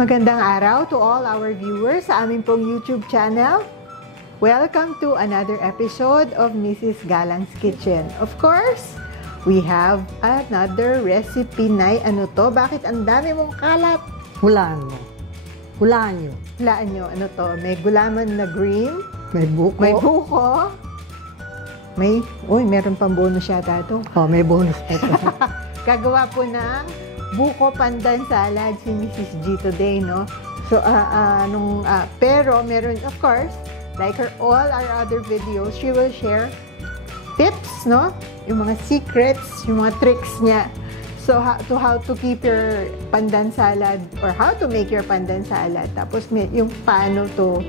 Magandang araw to all our viewers sa aming pong YouTube channel. Welcome to another episode of Mrs. Galang's Kitchen. Of course, we have another recipe. Nay, ano to? Bakit ang dami mong kalat? Hulaan mo. Hulaan nyo. Hulaan nyo, ano to? May gulaman na green. May buko. May buko. Uy, meron pang bonus yata ito. Oh, may bonus ito. Gagawa po ng buko pandan salad si Mrs. G today, no? So, pero meron, of course, like all our other videos, she will share tips, no? Yung mga secrets, yung mga tricks niya. So, how to keep your pandan salad or how to make your pandan salad. Tapos, yung paano to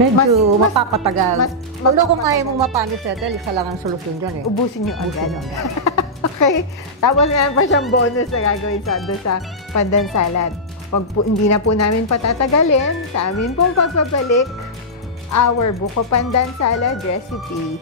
medyo mapapatagal. Although kung ayaw mong mapanis settle, isa lang ang solusyon dyan eh. Ubusin nyo agad. Okay. Tapos meron pa siyang bonus na gagawin sa pandan salad. Hindi na po namin patatagalin sa amin pong pagbabalik our buko pandan salad recipe.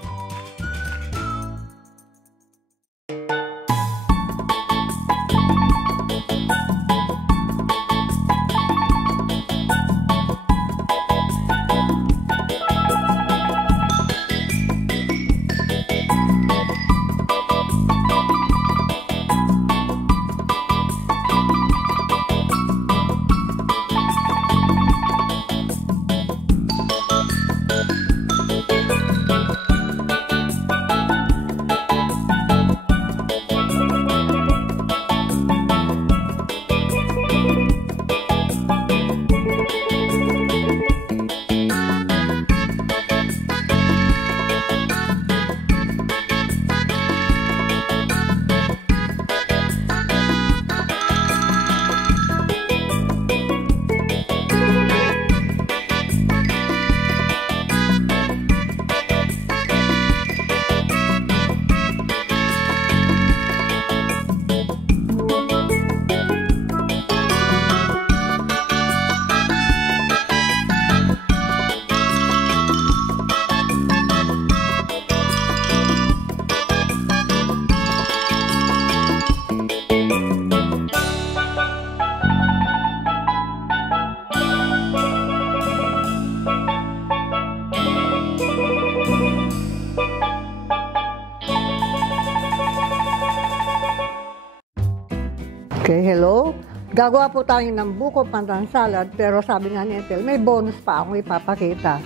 Okay, hello. Gagawa po tayo ng buko pandan salad, pero sabi nga ni Ethel, may bonus pa akong ipapakita.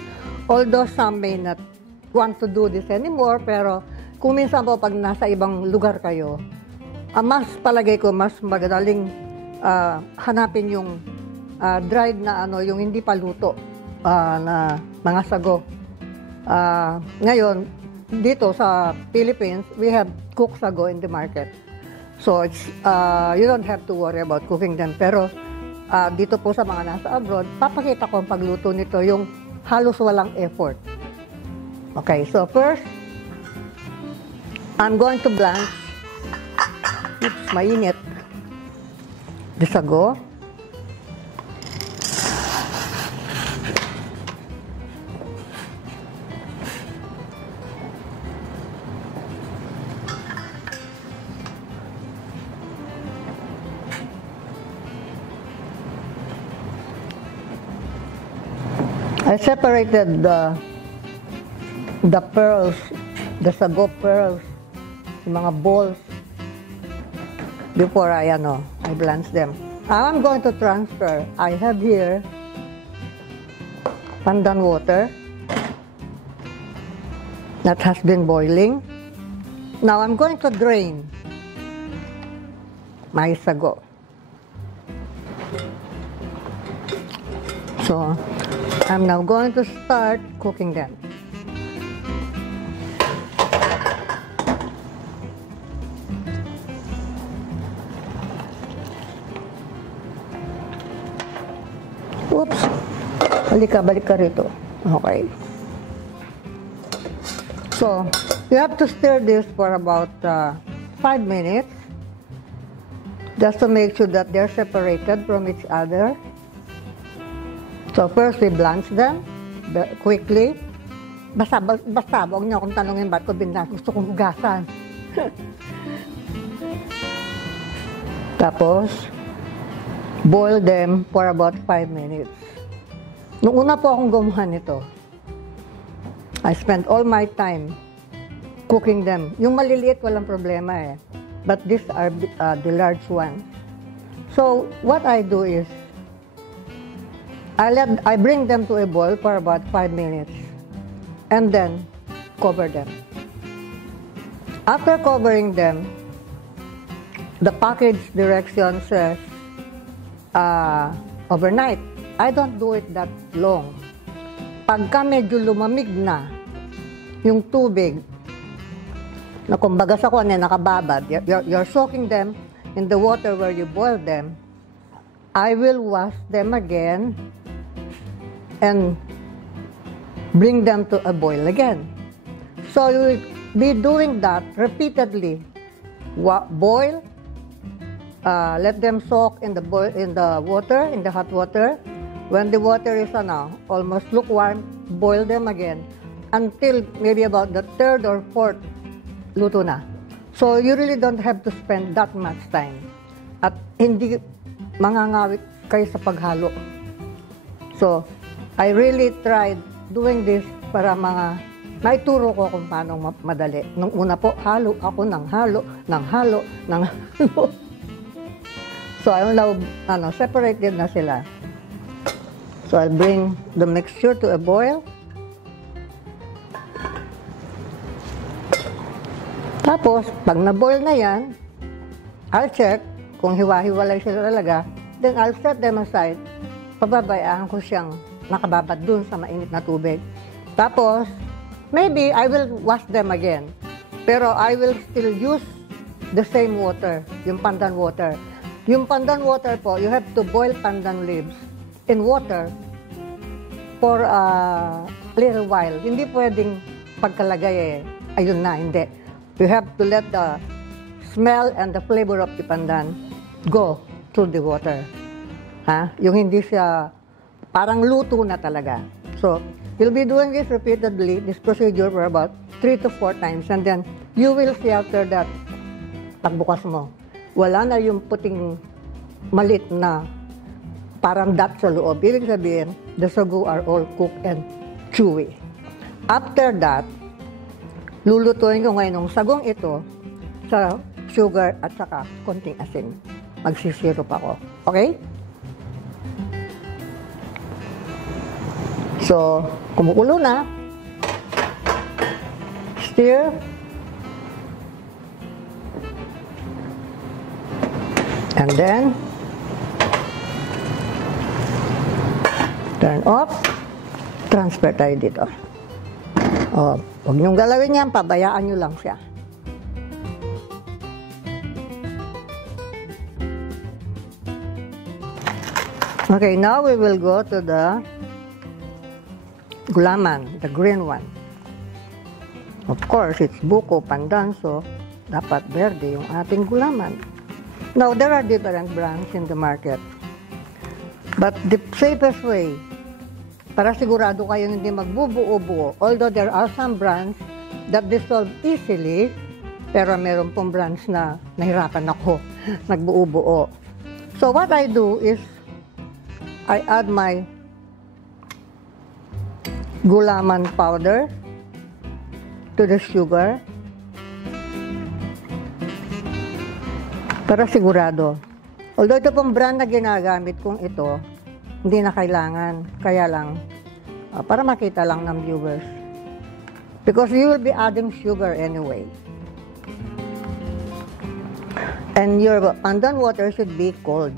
Although some may not want to do this anymore, pero kung minsan po pag nasa ibang lugar kayo, mas palagay ko, mas magadaling hanapin yung dried na yung hindi pa luto na mga sago. Ngayon, dito sa Philippines, we have cooked sago in the market. So, it's, you don't have to worry about cooking them. Pero, dito po sa mga nasa abroad, papakita ko ang pagluto nito, yung halos walang effort. Okay, so first, I'm going to blanch, mainit, the sago. I separated the pearls, the sago pearls, yung mga balls, before I blanch them. Now I'm going to transfer. I have here pandan water that has been boiling. Now I'm going to drain my sago. So, I'm now going to start cooking them. Oops! Balik ka rito. Okay. So, you have to stir this for about 5 minutes just to make sure that they're separated from each other. So first, we blanch them quickly. Basta, huwag niyo akong tanongin ba't ko binlanch. Gusto kong hugasan. Tapos, boil them for about 5 minutes. Nung una po akong gumawa nito, I spent all my time cooking them. Yung maliliit, walang problema eh. But these are the large ones. So, what I do is, I bring them to a boil for about 5 minutes. And then, cover them. After covering them, the package direction says, overnight. I don't do it that long. Pagka medyo lumamig na yung tubig, na kumbaga sa kanya nakababad, you're soaking them in the water where you boil them, I will wash them again and bring them to a boil again. So you will be doing that repeatedly. Boil, let them soak in the water, in the hot water. When the water is almost lukewarm, boil them again until maybe about the 3rd or 4th luto na. So you really don't have to spend that much time. At hindi mangangawit kayo sa paghalo. So I really tried doing this para maituro ko kung paano madali. Nung una po, halo ako ng halo. So I now separated na sila. So I'll bring the mixture to a boil. Tapos, pag na-boil na yan, I'll check kung hiwa-hiwalay sila talaga. Then I'll set them aside. Pababayaan ko siyang nakababad dun sa mainit na tubig. Tapos, maybe I will wash them again. Pero I will still use the same water, yung pandan water. Yung pandan water po, you have to boil pandan leaves in water for a little while. Hindi pwedeng pagkalagay ayun na, hindi. You have to let the smell and the flavor of the pandan go through the water. Yung hindi siya parang luto na talaga. So, you'll be doing this repeatedly, this procedure for about 3 to 4 times. And then, you will see after that, pagbukas mo, wala na yung puting malit na parang dot sa loob. Ibig sabihin, the sago are all cooked and chewy. After that, lulutuin ko ngayon ng sagong ito sa sugar at saka konting asin. Magsisirop ako. Okay? So, kumukulo na. Stir. And then, turn off. Transfer tayo dito. Huwag niyong galawin yan, pabayaan niyo lang siya. Okay, now we will go to the gulaman, the green one. Of course, it's buko pandan, so dapat verde yung ating gulaman. Now, there are different brands in the market. But the safest way, para sigurado kayo hindi magbubuo-buo, although there are some brands that dissolve easily, pero meron pong brands na nahirapan ako, nagbuo-buo. So what I do is, I add my gulaman powder to the sugar para sigurado. Although ito pong brand na ginagamit kong ito, hindi na kailangan. Kaya lang, para makita lang ng viewers. Because you will be adding sugar anyway. And your pandan water should be cold.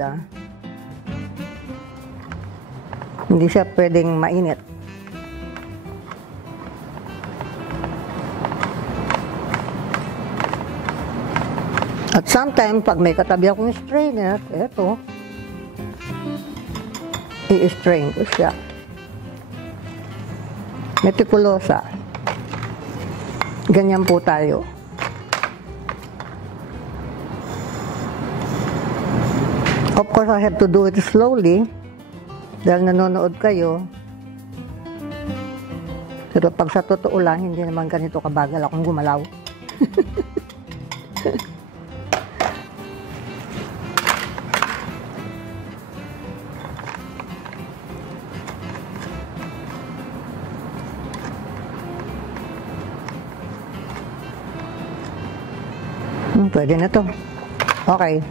Hindi siya pwedeng mainit. At sometimes, pag may katabi akong strainer, eto, i-strain ko siya. Meticulosa. Ganyan po tayo. Of course, I have to do it slowly dahil nanonood kayo. Pero pag sa totoo lang, hindi naman ganito kabagal akong gumalaw. Pwede na to. Okay.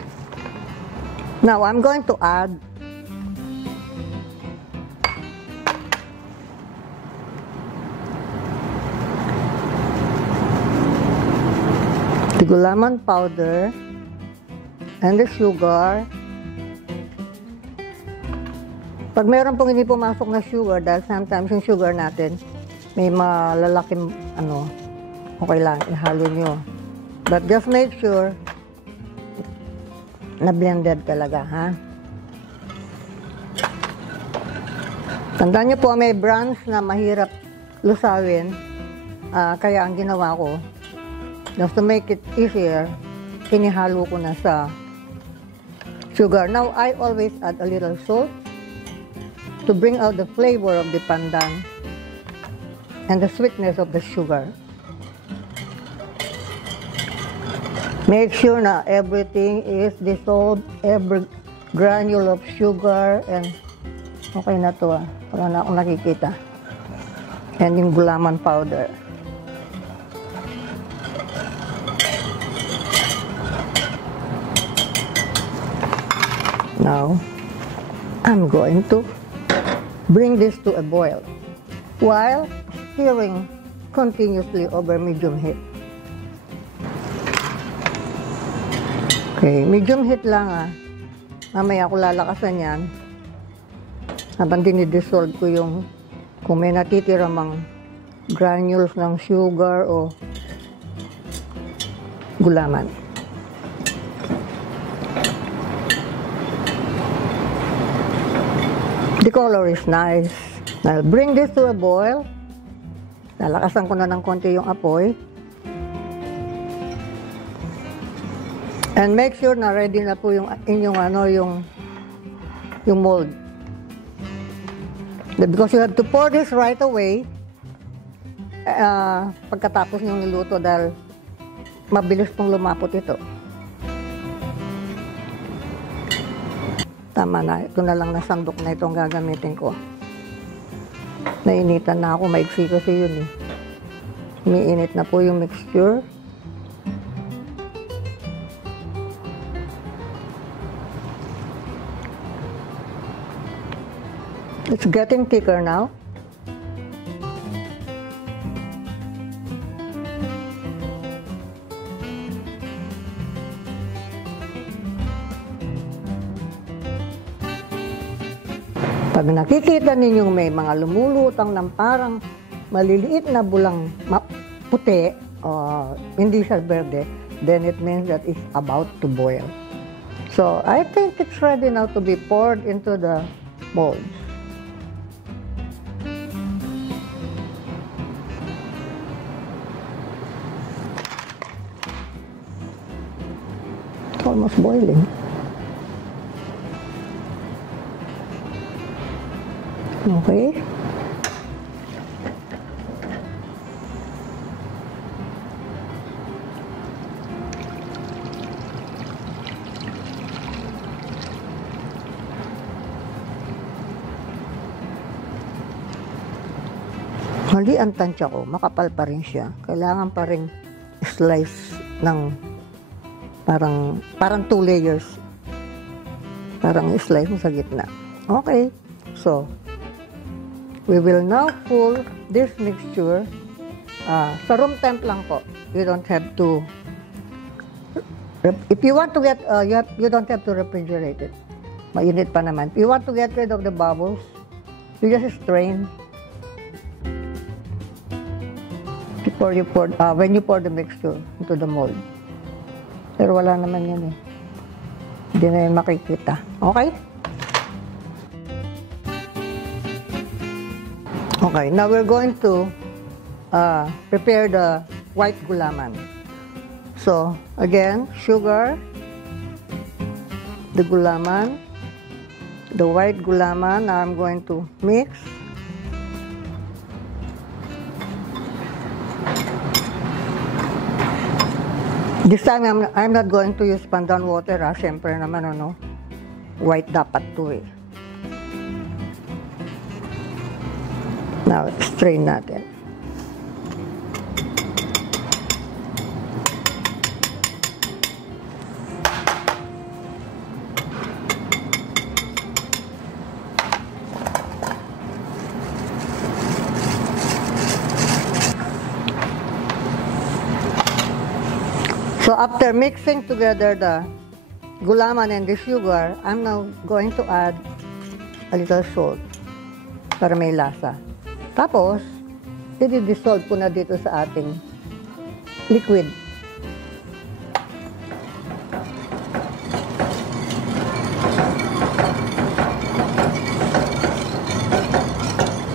Now, I'm going to add the gulaman powder and the sugar. Pag meron pong hindi pumasok na sugar, dahil sometimes yung sugar natin may malalaking okay lang, ihalo nyo. But just make sure na blended talaga, ha? Tandaan nyo po, may brands na mahirap lusawin. Kaya ang ginawa ko, just to make it easier, inihalo ko na sa sugar. Now, I always add a little salt to bring out the flavor of the pandan and the sweetness of the sugar. Make sure na everything is dissolved, every granule of sugar, and okay na to, wala na akong nakikita. And yung gulaman powder. Now, I'm going to bring this to a boil while stirring continuously over medium heat. Okay, medium heat lang Mamaya ako lalakasan yan. Habang dinidissolve ko yung kung may natitira mang granules ng sugar o gulaman. The color is nice. I'll bring this to a boil. Lalakasan ko na ng konti yung apoy. And make sure na ready na po yung inyong yung mold. Because you have to pour this right away pagkatapos yung niluto dahil mabilis pong lumapot ito. Tama na. Ito na lang na sandok na itong gagamitin ko. Nainitan na ako. Maiksi kasi yun Umiinit na po yung mixture. It's getting thicker now. Pag nakikita ninyong may mga lumulutang ng parang maliliit na bulang puti, hindi siya verde, then it means that it's about to boil. So, I think it's ready now to be poured into the mold. It's almost boiling. Okay. Mali ang tansya ko, makapal pa rin siya. Kailangan pa rin slice ng parang 2 layers. Parang slice mo sa gitna. Okay. So, we will now pull this mixture. Sa room temp lang po. You don't have to, if you want to get, you don't have to refrigerate it. Mainit pa naman. If you want to get rid of the bubbles, you just strain. When you pour the mixture into the mold. Pero wala naman yan Hindi na yan makikita. Okay? Okay, now we're going to prepare the white gulaman. So, again, sugar, the gulaman, the white gulaman. Now I'm going to mix. This time, I'm not going to use pandan water. Siyempre naman, white dapat to Now, strain natin. after mixing together the gulaman and the sugar, I'm now going to add a little salt para may lasa. Tapos, i-dissolve ko na dito sa ating liquid.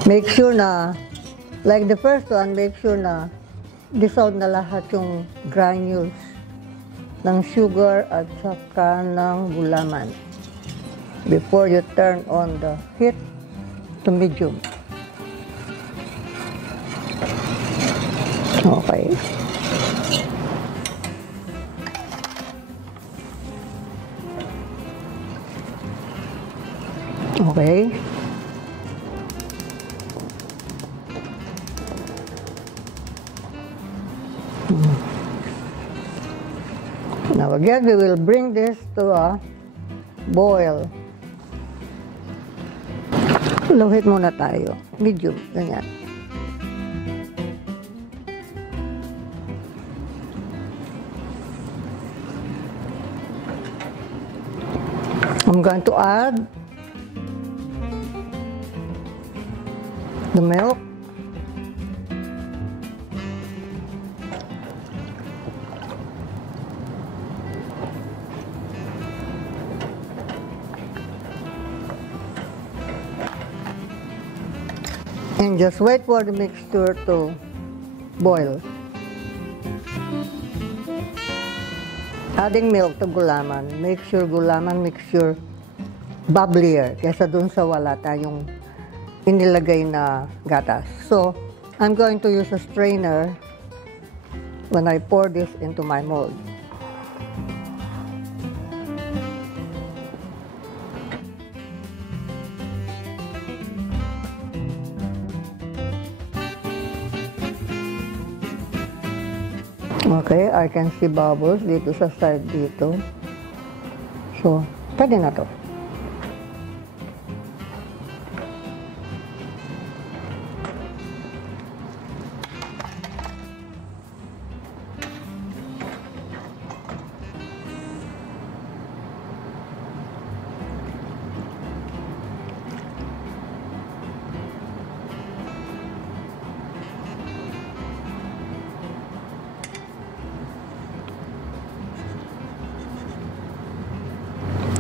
Make sure na, like the first one, make sure na dissolve na lahat yung granules ng sugar at saka ng gulaman before you turn on the heat to medium. Okay. Okay. Now again, we will bring this to a boil. Luhit muna tayo. Medium. Ganyan. I'm going to add the milk. And just wait for the mixture to boil. Adding milk to gulaman, make sure gulaman mixture bubblier kaysa dun sa wala tayong inilagay na gatas. So, I'm going to use a strainer when I pour this into my mold. Okay, I can see bubbles dito sa side dito. So, pwede na to.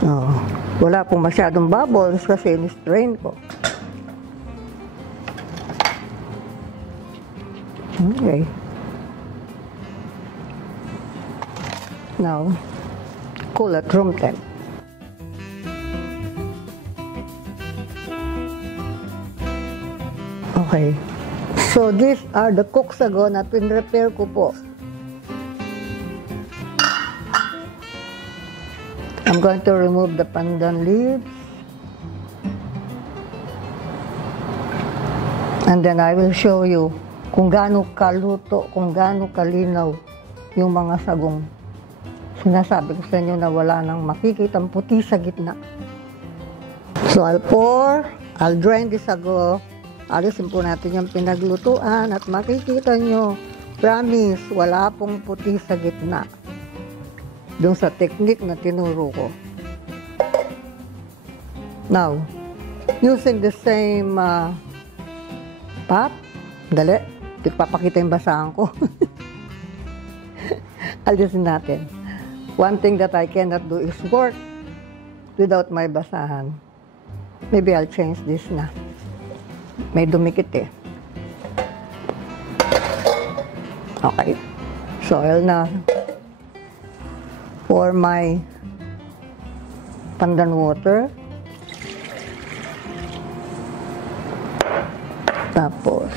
Oh, wala pong masyadong bubbles kasi in-strain ko. Okay. Now, cool at room temp. Okay. So, these are the cooksago na pin-repair ko po. I'm going to remove the pandan leaves. And then I will show you kung gaano kaluto, kung gaano kalinaw yung mga sagong. Sinasabi ko sa inyo na wala nang makikitang puti sa gitna. So I'll drain the sago. Alisin po natin yung pinaglutuan at makikita nyo, promise, wala pong puti sa gitna. Doon sa technique na tinuro ko. Now, using the same pot, dali, ipapakita yung basahan ko. Alisin natin. One thing that I cannot do is work without my basahan. Maybe I'll change this na. May dumikit eh. Okay. So, I'll na pour my pandan water. Tapos,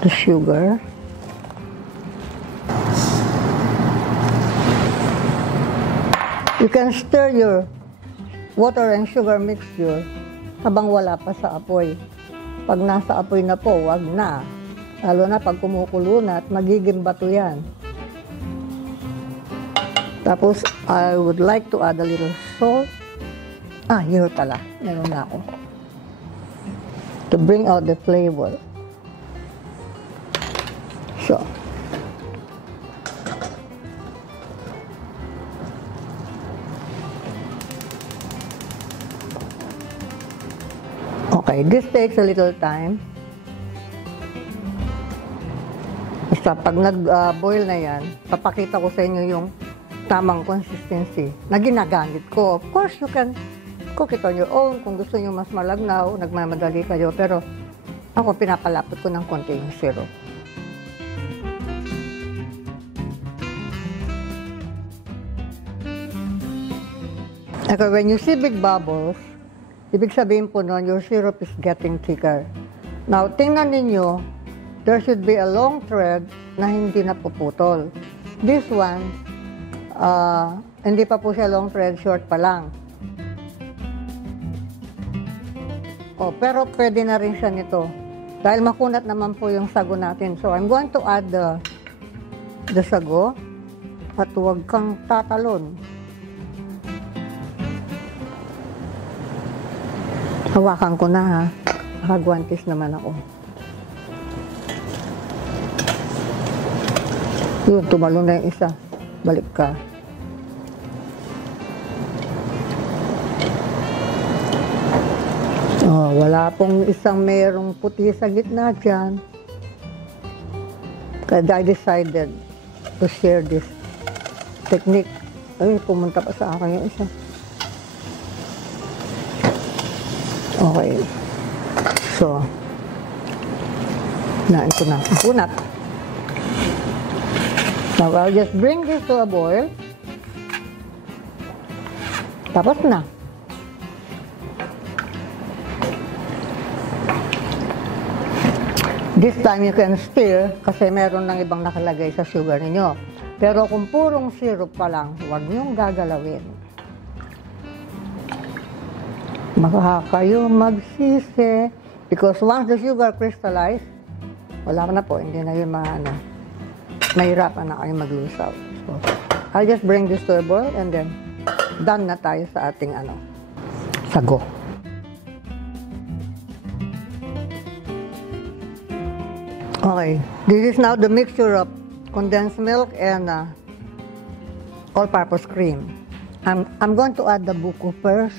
the sugar. You can stir your water and sugar mixture habang wala pa sa apoy. Pag nasa apoy na po, wag na. Lalo na pag kumukulo na at magiging bato yan. Tapos, I would like to add a little salt. Here pala. Meron na ako. To bring out the flavor. So, Okay, this takes a little time. Basta pag nag-boil na yan, papakita ko sa inyo yung tamang consistency na ginagamit ko. Of course, you can cook it on your own kung gusto nyo mas malagnaw, nagmamadali kayo. Pero ako, pinapalapot ko ng konti yung syrup. Okay, when you see big bubbles, ibig sabihin po nun, your syrup is getting thicker. Now, tingnan ninyo, there should be a long thread na hindi napuputol. This one, hindi pa po siya long thread, short pa lang. Oh, pero pwede na rin siya nito. Dahil makunat naman po yung sago natin. So, I'm going to add the sago at huwag kang tatalon. Hawakan ko na ha. Nakagwantis naman ako. Yun, tumalon na yung isa. Balik ka. Oh, wala pong isang merong puti sa gitna dyan. Kaya I decided to share this technique. Ay, pumunta pa sa akin yung isa. Okay. So, nain ko na. Punat. Now, I'll just bring this to a boil. Tapos na. This time you can stir kasi meron ng ibang nakalagay sa sugar ninyo. Pero kung purong syrup pa lang, huwag niyong gagalawin. Baka kayo magsisi. Because once the sugar crystallized, wala na po, hindi na yun mahirapan na kayo maglusaw. So, I'll just bring this to a boil and then done na tayo sa ating sago. Okay, this is now the mixture of condensed milk and all-purpose cream. I'm going to add the buko first.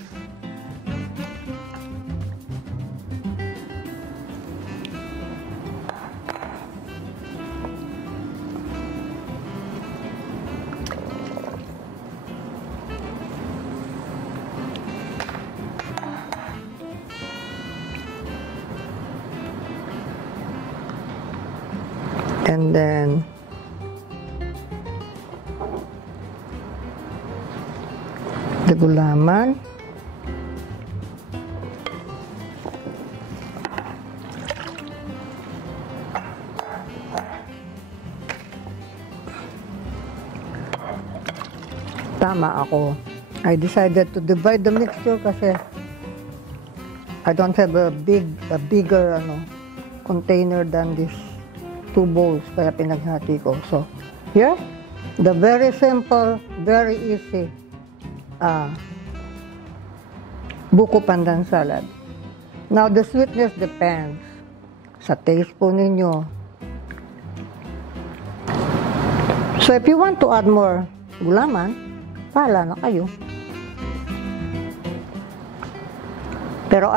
And then the gulaman. Tama ako. I decided to divide the mixture kasi I don't have a bigger container than this 2 bowls, kaya pinaghati ko. So, here, the very simple, very easy buko pandan salad. Now, the sweetness depends sa taste po ninyo. So, if you want to add more gulaman, pala na kayo. Pero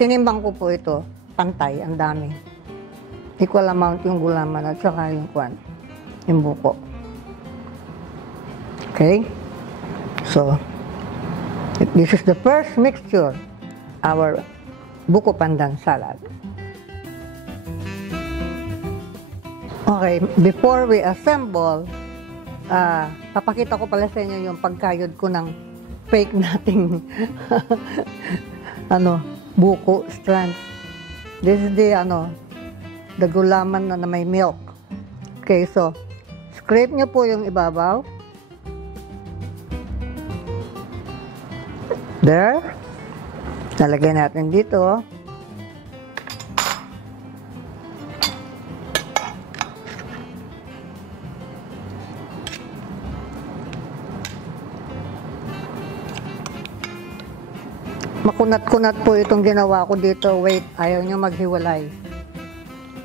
tinimbang ko po ito, pantay, ang dami. Equal amount yung gulaman at saka yung buko. Okay? So, this is the first mixture, our buko pandan salad. Okay, before we assemble, papakita ko pala sa inyo yung pagkayod ko ng fake nating buko strands. This is the gulaman na may milk. Okay, so, scrape nyo po yung ibabaw. There. Nalagay natin dito. Makunat-kunat po itong ginawa ko dito. Wait, ayaw nyo maghiwalay.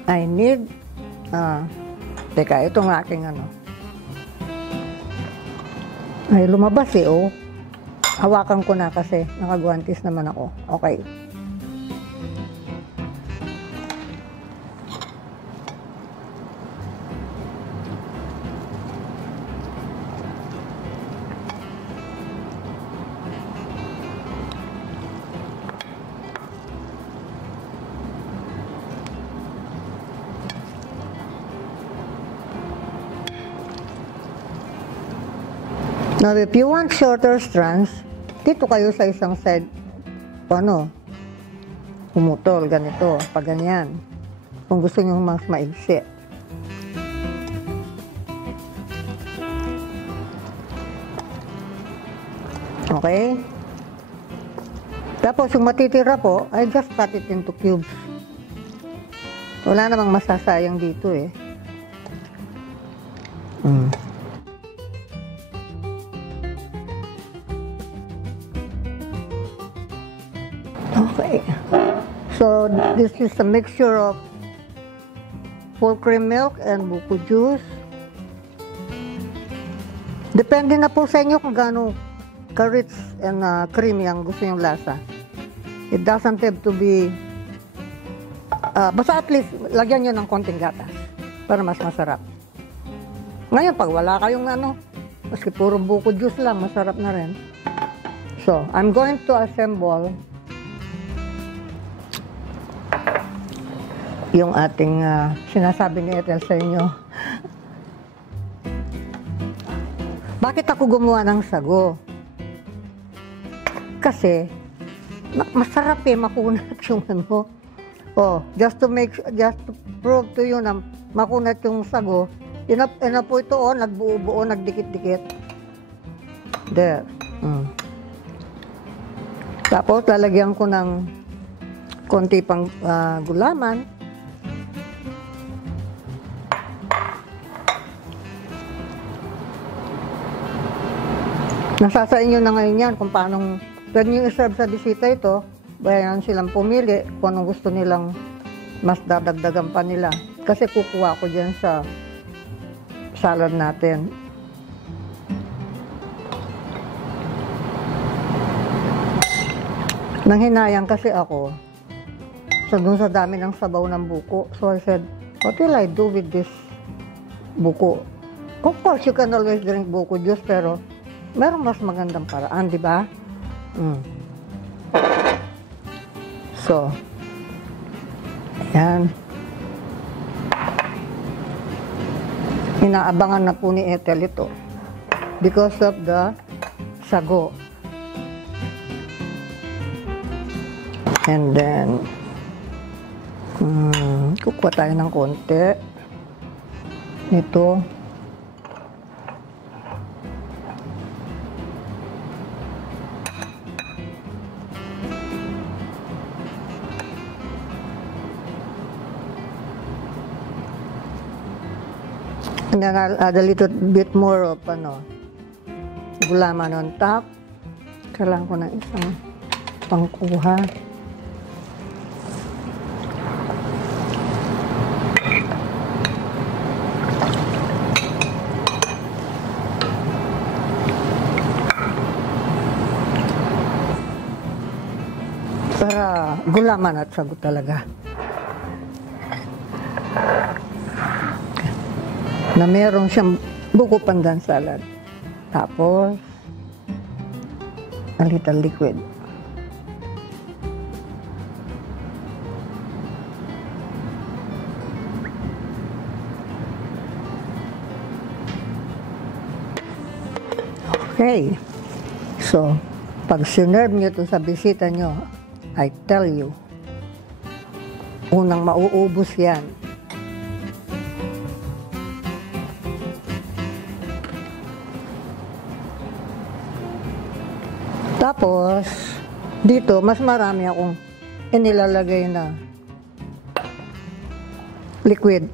I need, teka, itong aking ay lumabas oh. Hawakan ko na kasi nakagwantis naman ako. Okay. Now, if you want shorter strands, dito kayo sa isang side, pumutol, ganito, pag ganyan. Kung gusto nyo mas maigsi. Okay? Tapos, yung matitira po, I just cut it into cubes. Wala namang masasayang dito eh. Okay. So, this is a mixture of full cream milk and buko juice. Depende na po sa inyo kung gaano ka-rich and creamy ang gusto yung lasa. It doesn't have to be, basta at least, lagyan nyo ng konting gatas para mas masarap. Ngayon, pag wala kayong maski puro buko juice lang, masarap na rin. So, I'm going to assemble yung ating sinasabi ni Ethel sa inyo. Bakit ako gumawa ng sago? Kasi, masarap makunat yung just to prove to you na makunat yung sago, po ito, nagbuo-buo, nagdikit-dikit. There. Tapos, lalagyan ko ng konti pang gulaman. Nasa sa inyo na ngayon yan kung paano pwede nyo i-serve sa bisita ito. Bayan silang pumili kung anong gusto nilang mas dadagdagan pa nila. Kasi kukuha ko dyan sa salad natin. Nanghinayang kasi ako dun sa dami ng sabaw ng buko. So I said, what will I do with this buko? Of course, you can always drink buko juice, pero merong mas magandang paraan, di ba? So, ayan. Inaabangan na po ni Ethel ito because of the sago. And then, kukuha tayo ng konti. Ito. And then I'll add a little bit more of gulaman on top. Kailangan ko ng isang pangkuha. Para gulaman at sago talaga. Na meron siyang buko pandan salad. Tapos, a little liquid. Okay. So, pag sinerve nyo ito sa bisita nyo, I tell you, unang mauubos yan. Tapos, dito, mas marami akong inilalagay na liquid.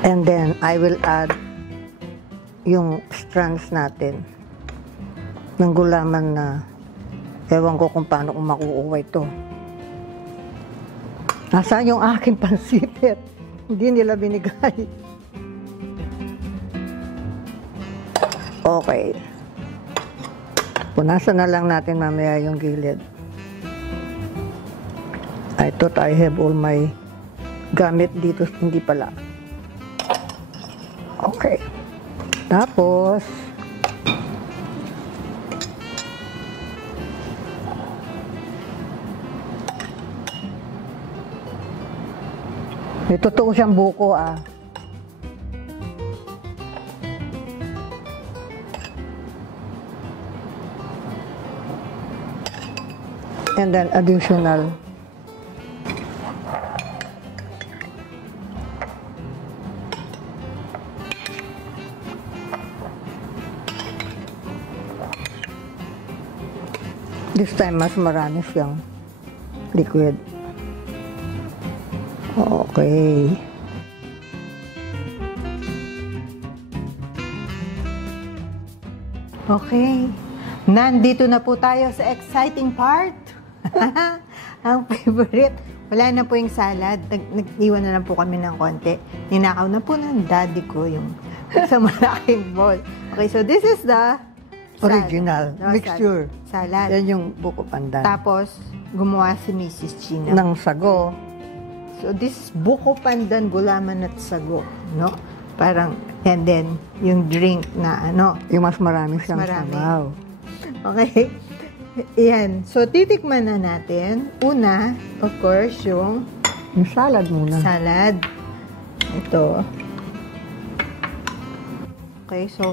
And then, I will add yung strands natin ng gulaman na ewan ko kung paano kung makukuha ito. Nasaan yung aking pansipit? Hindi nila binigay. Okay. Punasan na lang natin mamaya yung gilid. I thought I have all my gamit dito. Hindi pala. Okay. Tapos, May totoo siyang buko, And then additional. This time, mas marami siyang liquid. Okay. Okay. Nandito na po tayo sa exciting part. Ang favorite. Wala na po yung salad. Nag-iwan na lang po kami ng konti. Ninakaw na po ng daddy ko yung sa malaking bowl. Okay, so this is the Original. Mixture. Salad. Yan yung buko pandan. Tapos, gumawa si Mrs. Gina. Ng sago. So, this is buko pandan, gulaman at sago. No? Parang, and then, yung drink na ano. Yung mas marami siyang sabaw. Okay. Yan. So, titikman na natin. Una, of course, yung salad muna. Salad. Ito. Okay, so,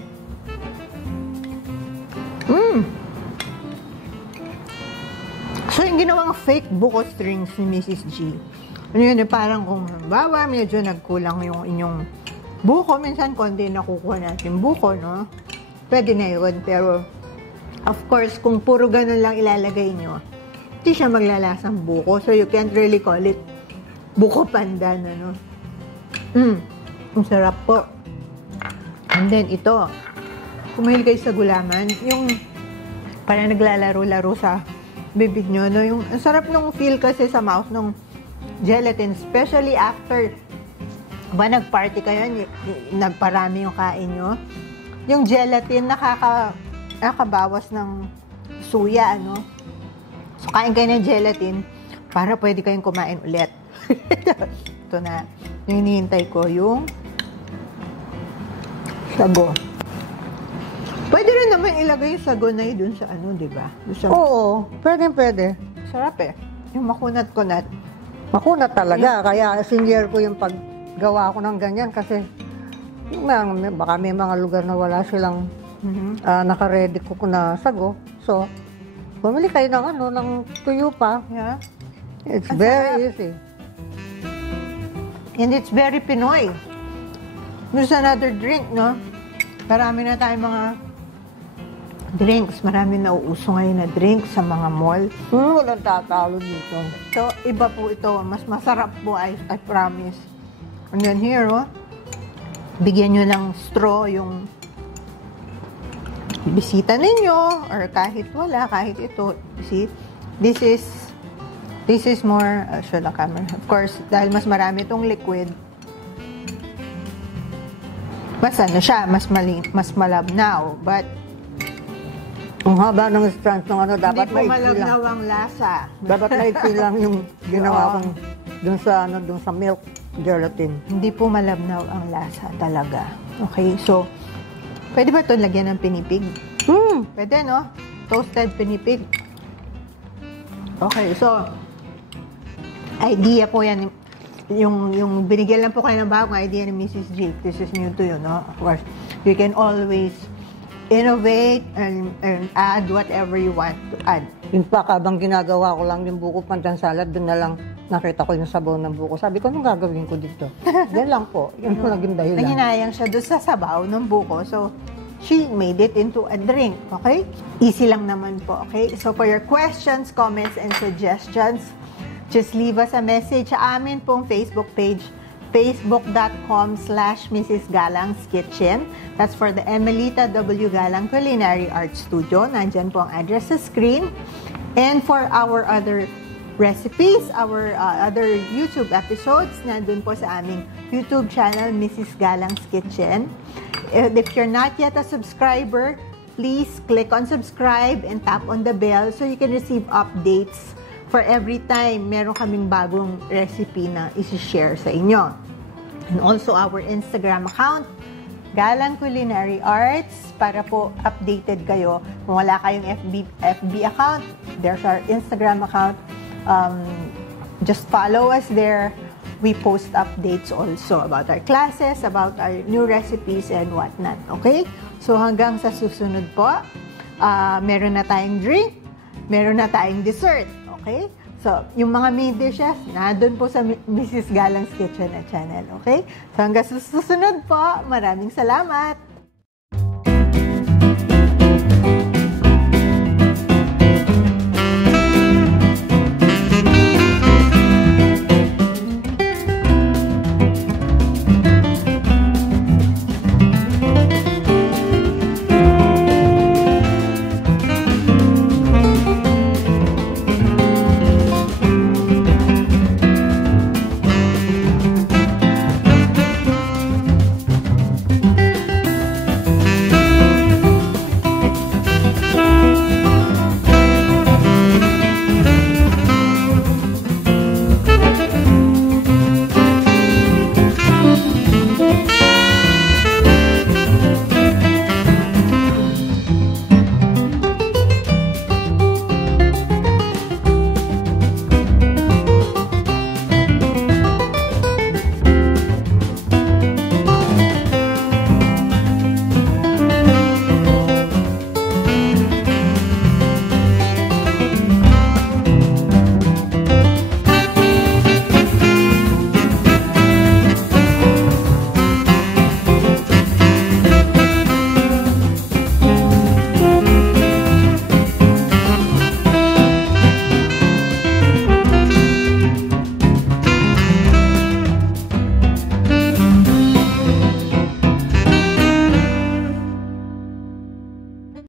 So, yung ginawang fake buko strings ni Mrs. G. Ano yun, parang kung bawa, medyo nagkulang yung inyong buko. Minsan, konti nakukuha natin buko, no? Pwede na yun. Pero, of course, kung puro ganun lang ilalagay nyo, hindi siya maglalasang buko. So, you can't really call it buko pandan, ano? Ang sarap po. And then, ito. Kung mahilig kayo sa gulaman, yung parang naglalaro-laro sa bibig nyo, no? Yung, ang sarap nung feel kasi sa mouth nung gelatin, especially after nagparty kayo, nagparami yung kain nyo. Yung gelatin, nakakabawas ng suya, ano? So, kain kayo ng gelatin para pwede kayong kumain ulit. Ito na. Yung hinihintay ko, yung sago. Pwede rin naman ilagay yung sago na yun dun sa ano, di ba? Oo, pwede. Sarap eh. Yung makunat-kunat. Makunat talaga. Kaya senior ko yung paggawa ko ng ganyan kasi baka may mga lugar na wala silang naka-ready ko na sago. So, bumili kayo ng tuyo pa. Yeah. It's very easy. And it's very Pinoy. There's another drink, no? Marami na tayong mga drinks. Marami na uuso ngayon na drinks sa mga mall. Walang tatalo dito. So, iba po ito. Mas masarap po, I promise. And then here, oh, bigyan nyo ng straw yung bisita ninyo or kahit wala, kahit ito. See? This is more, show the camera. Of course, dahil mas marami itong liquid, mas ano siya, mas malabnaw. But, ang haba ng strands ng ano, dapat hindi po malabnaw ang lasa. Dapat maiksi lang yung ginawa kong dun sa milk gelatin. Hindi po malabnaw ang lasa talaga. Okay, so, pwede ba ito lagyan ng pinipig? Pwede, no? Toasted pinipig. Okay, so, idea po yan. Yung binigyan lang po kayo ng bagong idea ni Mrs. G. This is new to you, no? Of course, you can always innovate and add whatever you want to add. In fact, habang ginagawa ko lang yung buko pandan salad, dun na lang nakita ko yung sabaw ng buko. Sabi ko, anong gagawin ko dito? Yan lang po. Yun po naging dahilan. Nanginayang siya doon sa sabaw ng buko. So, she made it into a drink. Okay? Easy lang naman po. Okay? So, for your questions, comments, and suggestions, just leave us a message sa amin pong Facebook page, facebook.com/Mrs. Galang's Kitchen. That's for the Emelita W. Galang Culinary Arts Studio. Nandyan po ang address sa screen. And for our other recipes, our other YouTube episodes, nandun po sa aming YouTube channel, Mrs. Galang's Kitchen. If you're not yet a subscriber, please click on subscribe and tap on the bell so you can receive updates for every time meron kaming bagong recipe na isi-share sa inyo. And also our Instagram account, Galang Culinary Arts, para po updated kayo. Kung wala kayong FB account, there's our Instagram account. Just follow us there we post updates also about our classes, about our new recipes and whatnot. Okay? So hanggang sa susunod po, meron na tayong drink, meron na tayong dessert. Okay? So, yung mga main dishes, nandun po sa Mrs. Galang's Kitchen at channel. Okay? So hanggang sa susunod po, maraming salamat!